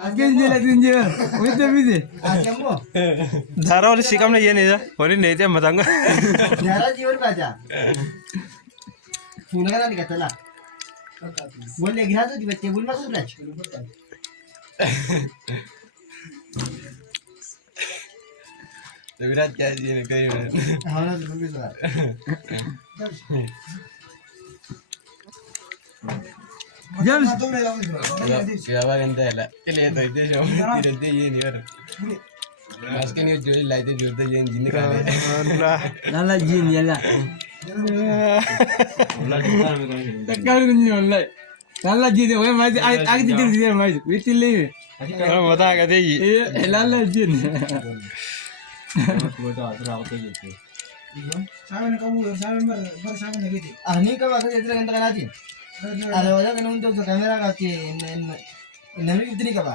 Agenjela. Wait a minute. Asyamo. धारा वाले शिकम नहीं ये नहीं था और नहीं थे Matanga Jara jiwar baja. Funa kana nikatala. Bolle gira to dibette bulma kudrach. तो विराट क्या जी ने कही Hana bulma sara. James. सियावा गंदा है ला चलिए तो इतने जो इतने ये नहीं और आज के न्यूज़ जो लाइट जो तो ये जिन्हें का Lala Jin yala. Takar kunyi wallahi. Lala Jin we mai ag dir mai. Witili. और बता कहते ये Eh Lala Jin. Ani ka ba ka jatra ganta kana ti. Ala wala kana unto sa camera ka ti nami itni ka ba.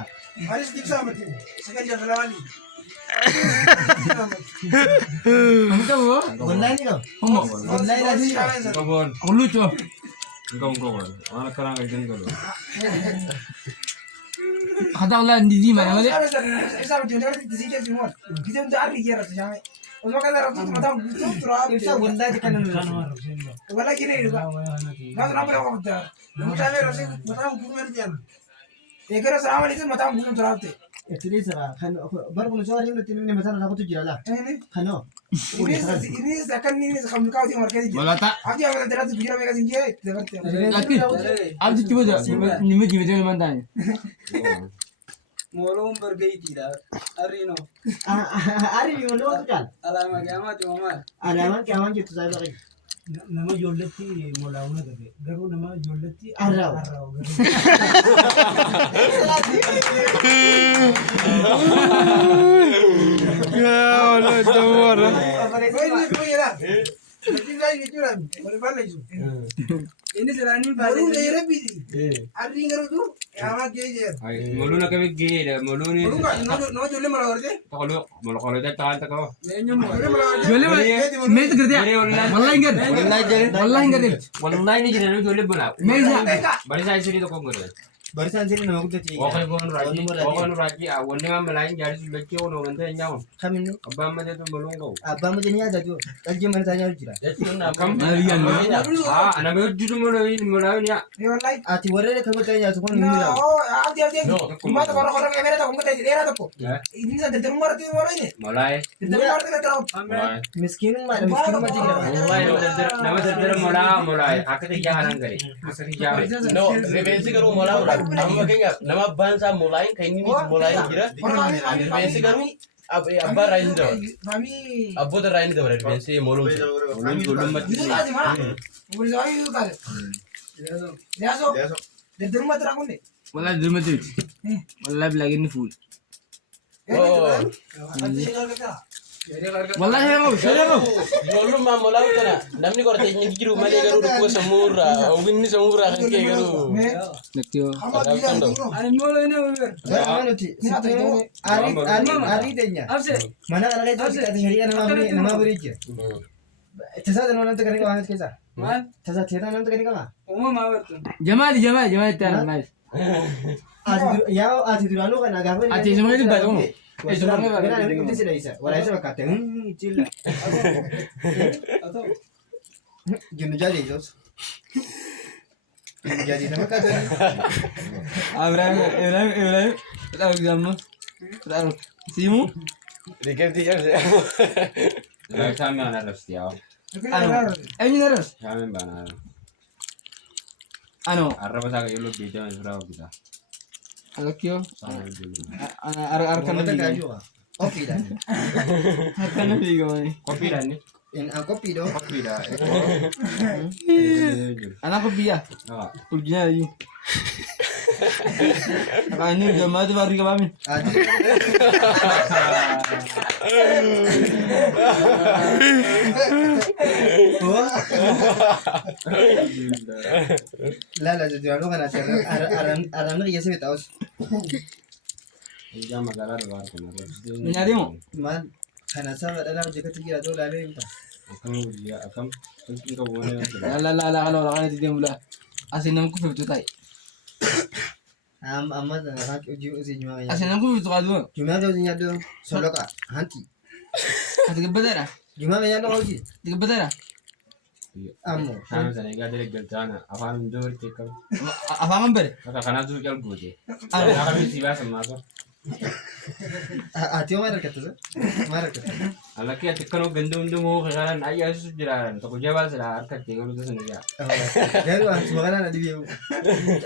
Hamka wo. Wallahi ni ka. Homo. Wallahi la ni ka. Kawan, Lucu. engkau kawan. Mana kerang ikan kalau. Kata Allah di mana mana. Isa wallahi di kana. Actually sara kan bar bunu sawari ni tinne masana na kutu jirala. Kano. Wala ta. Laki. Abdi coba dah. Nima jiwa jangan mantan. मोलों पर गई थी यार अरे no Ari ni wala tu kan. अलामा क्या मत Umar Alaman kyaman gitu saya bagi. nama jolleti molauna gabe garu nama jolleti Arraw. arraw क्या वाला जमर ini selani baru gaya lebih arri ngaru tu ama gaya Mulu nak kami gay dah. Mulu ni. no jolle malah orje Tak kalau dah tahan tak kalau. nenyo jolle malah Jual मैं तो कर दिया वल्ला इंगर वल्ला इंगर दे Walau ni jadi jual bola. मैं जा Bari saya sini tu kau mula. Barisan sini nama kutu ti. Waktu kau raji, awal ni mana lain jadi sudah kau orang nanti nyau. Kami ni. Abang macam tu belum kau. Abang macam ni ada tu. Tadi mana tanya jira. Kam. Marian Anak betul mulai ni. ni wallahi Ati warere kamu tanya tu pun ni lah. oh ati mata orang kamera tak ngata dia ada kok ini sa der umar ti wala ini Mulai. der umar ti terau Mulai. Miskin macam jira. Mulai nama terder mulai. Aku tu jalan kali. Aku tu jalan. No, revensi garu mola ura. Amma kenga nama bansa molain kaini ni molain kira. Revensi garu abba rain do. kami Abbo da rain do revensi molum. Belum macam ini ni. aja mana boleh saya itu kan dia so der umar terang ni वल्ला जुर्म तो वल्ला भी लगे नहीं फूल Oh, वल्ला है वो सही है वो molum ma mola utana. Namni kor te ngi giru male garu ko samura. Ogin ni samura kan ke garu. देखते हो ani molo ini uber Mana tu? Ari tanya. abse Mana kalau itu kita hari nama beri je. Tesa dan orang tu kerja kawan kita. man Tesa tera orang tu kerja kawan. umma mawar tu जमा इतना nice Ati tu lalu kan agak apa? Ati semua itu baru. Semua kita ada itu sudah isa. Walau itu kata cila. atau Gini jadi jos. Jadi nama kata. Ibrahim tahu kamu tahu simu रिकेट दिया Kami anak resti awak. ini terus Kami bana. ano Arab pasal kalau beda surau kita. alakio Sama dulu. arkan Kamu tak nabi kaju ah. Kopi dah. arkan nabi gimana Kopi dah ni. In kopi dong. Kopi dah. anak kopi ya Ah. urginya lagi apa ini jamaah itu baru kami Adi. La jadi lalu kan asyik. Aram ni biasa tahu. Ini jam agak luar kena. menyari mau Man, karena saya dalam jaga tiga tu lalu itu. Akam mungkin kau boleh. la kalau kan itu dia mula asin namku 50 tai amma kan uji jumaa ya Asan aku itu kadu. jumaa tuh nyado soloka hanti Ada kebetulan. jumaa nyado uji Kebetulan. ammo Sana sana egaa deleggaltaana afaan hunduu walitti qabu. Apa ngambil? Akka kanaatu jalgooti. Ada. Akkamii si baasan maaso. ati mara kata mara kata Alakkii ati akkanoo ganda hundumoo kakaalaan ayyaasisu jiraaran tokko jabaa silaa harka ittiin galuutu sana jaa. garu ati magana na dibiu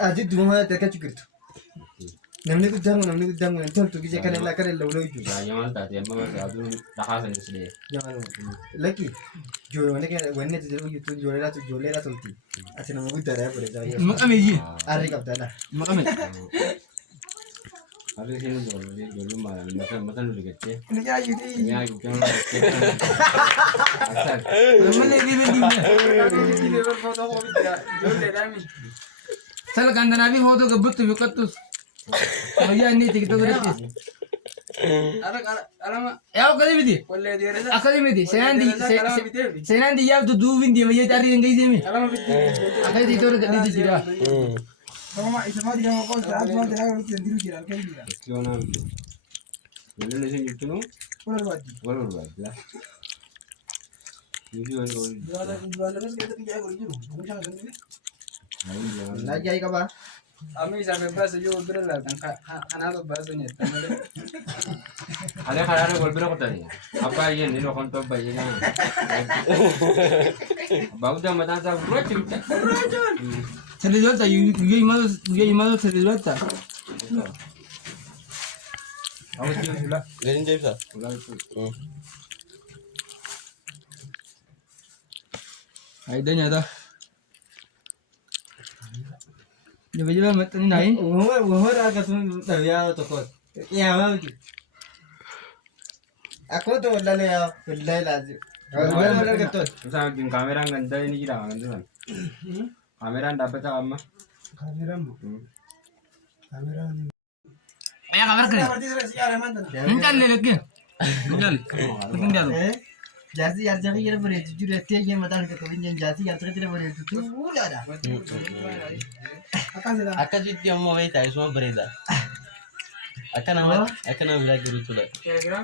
ati jumaa ta kachu kirtu namni guddamu nan toltu gije kan la kan la ulo ju Baay'ee maal taate amma marsaatu dhahaa sana islee. jamaa laki jo ne kan wanne te jiru yutu jolera tolti ati na mugu dara pore ja Makam ini. ari kapta la Makam ini. Harri isheen ijoollee mata nu digattee. Ini kira yudi. Yaa guddaan digattee. Asal. Mana ini ini. Ini level foto ko bidya. Jolle dami. Salah kan nabi foto kebut tu katus. Maya ini TikTok gratis. Alama Ya aku kali ini. kolle dire. Aku kali ini. Saya nanti ya tu duvin dia maya cari yang kayak ini. Alama bidya. Aku itu orang di juga. Sama isma dia mau kau saat mau dia mau tidur kira kayak gitu. Kiyonaan. Ijoolleen isheen jirtu nu Kolle wadi. wal barbaadila. Nuti wal wal. Jualan terus kita kerja kalau juru. Bukan sendiri. na jai ka ba Ami sampai bahasa juga berlah kan anak tu bahasanya. Ada kadang wal bira kotanya. Apa yang ini lokon top bayi na. Bagus dah mata sa buat cerita. Saya jual tak? Dia imal saya jual tak? Aku sih sudah. Galing James ah. Ulang itu. Ada nyata. Coba mata ni naik. umur agak sun ya to ko ya ma ki aku to lalle ya wallahi lazim umur agak to Misal di kamera nganda ini kita nganda kan. Kamera dapat apa? Kamera mo. Kamera. Ayah kabar keren. Berarti sudah siapa yang mantan? Enggak lelaki. Enggak. Enggak. jasi yar jagi yar bare tu jure te ye matan ka to nyen jasi yar tire bare tu ula da Akan sudah. Akka jitti amma wayita isuma bareeda. Akka nama biraa jiru tula. Kira-kira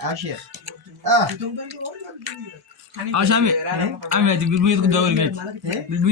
ashir itu kan dia orang. Awas Ami. Ami ada bilbil itu kedua lagi. eh Bilbil